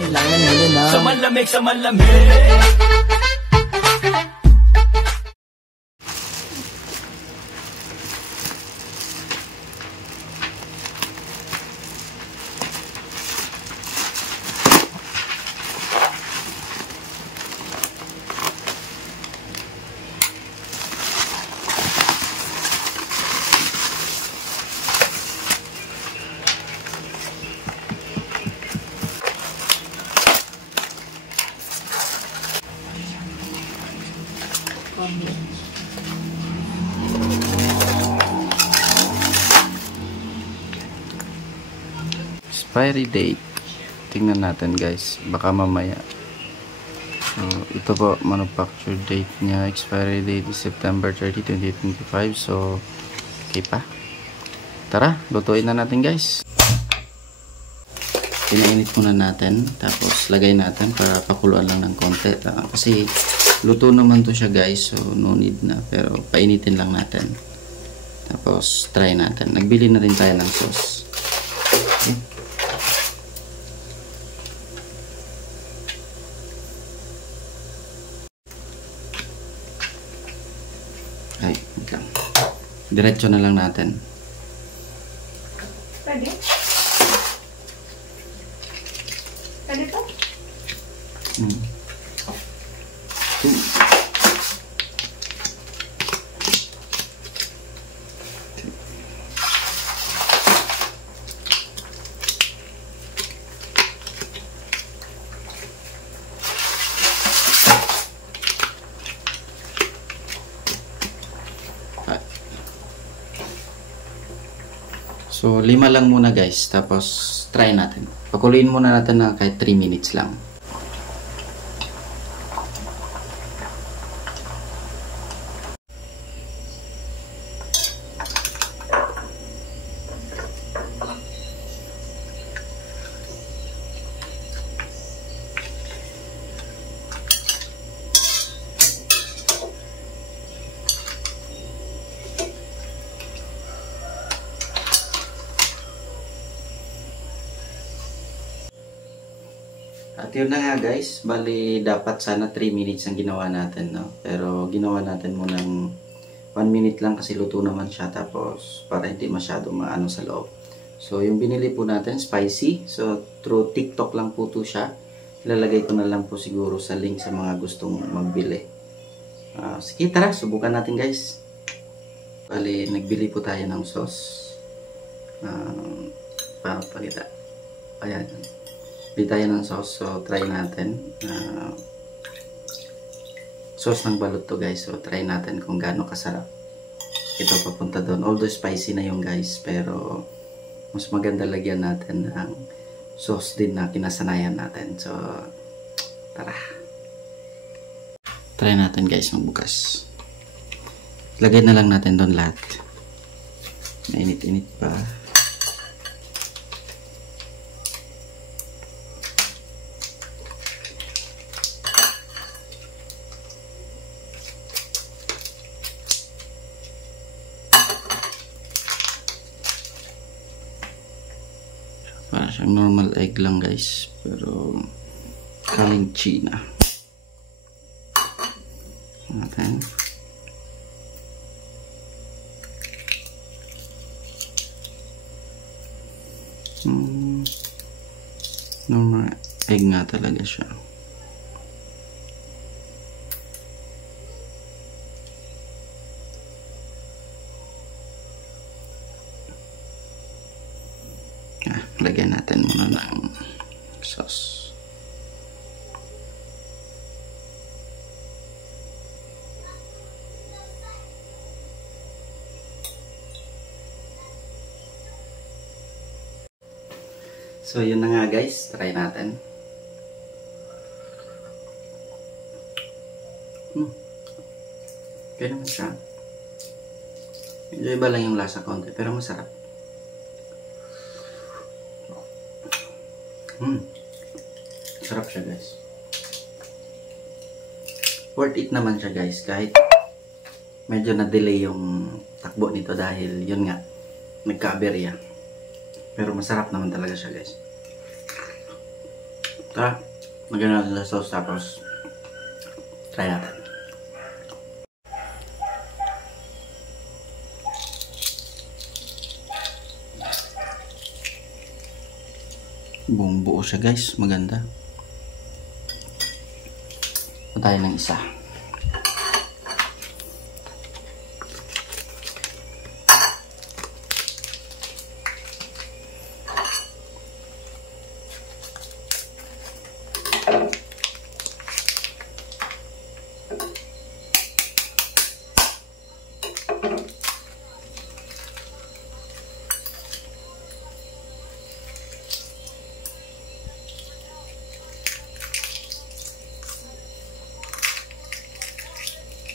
Kailangan muna na sa malamig, sa malamig. Expiry date, tingnan natin guys, baka mamaya. So ito po, manufacture date nya, expiry date is September 30, 2025. So okay pa, tara lutuin na natin guys. Pinainit muna natin, tapos lagay natin para pakuluan lang ng konti, kasi luto naman to siya guys, so no need na, pero painitin lang natin. Tapos try natin, nagbili na rin tayo ng sauce. Okay. Ay, wait lang. Diretso na lang natin. Pwede? Pwede po? So 5 lang muna guys, tapos try natin. Pakuluin muna natin na kahit 3 minutes lang. At yun na nga guys, bali dapat sana 3 minutes ang ginawa natin, no? Pero ginawa natin munang 1 minute lang kasi luto naman siya, tapos para hindi masyado maano sa loob. So yung binili po natin, spicy. So through TikTok lang po to siya. Ilalagay ko na lang po siguro sa link sa mga gustong magbili. Sige, tara, subukan natin guys. Bali, nagbili po tayo ng sauce. Para pakita. Ayan. Bili tayo ng sauce, so try natin. Sauce ng balot to guys, so try natin kung gaano kasarap. Ito papunta doon. Although spicy na yung guys, pero mas maganda lagyan natin ng sauce din na kinasanayan natin. So tara. Try natin guys magbukas. Lagay na lang natin doon lahat. Mainit-init pa. Para siyang normal egg lang guys, pero kaling China natin. Normal egg nga talaga siya. Lagyan natin muna ng sauce. So yun na nga guys, try natin. Okay naman siya. Medyo iba lang yung lasa konti, pero masarap. Sarap siya guys. Worth it naman siya guys, kahit medyo na-delay yung takbo nito dahil yun nga, nagka-aberya. Pero masarap naman talaga siya guys. Tara, magyan natin sa sauce tapos try natin. Buong buo siya guys, maganda. Tayo ng isa.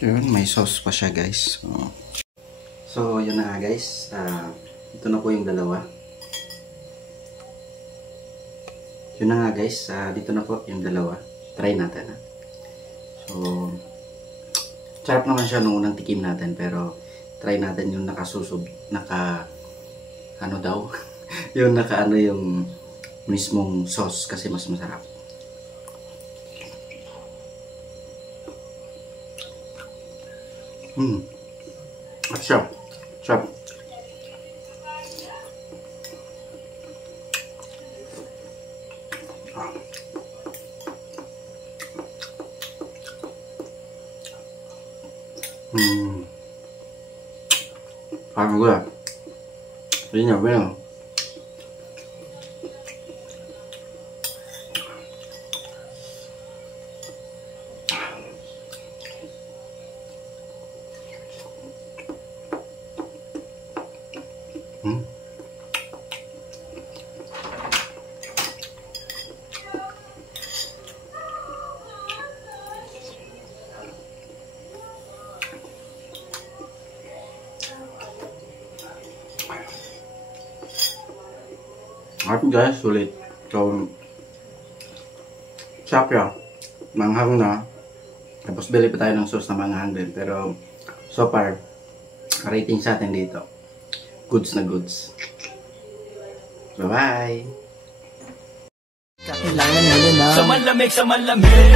Yun, may sauce pa siya guys. So yun na nga guys. Ito na po yung dalawa. Yun na nga guys. Dito na po yung dalawa. Try natin. So sarap naman siya nung unang tikim natin. Pero try natin yung ano daw. Yung yung mismong sauce kasi mas masarap. Sarap. Sarap. Parang gue. Ini nyawa. Harap guys, sulit. So, sarap yan. Manghang na. Tapos bili pa tayo ng sauce na manghang din. Pero, so far, rating sa atin dito. Goods na goods. Bye-bye! Kailangan mo na. Sa malamig, sa malamig.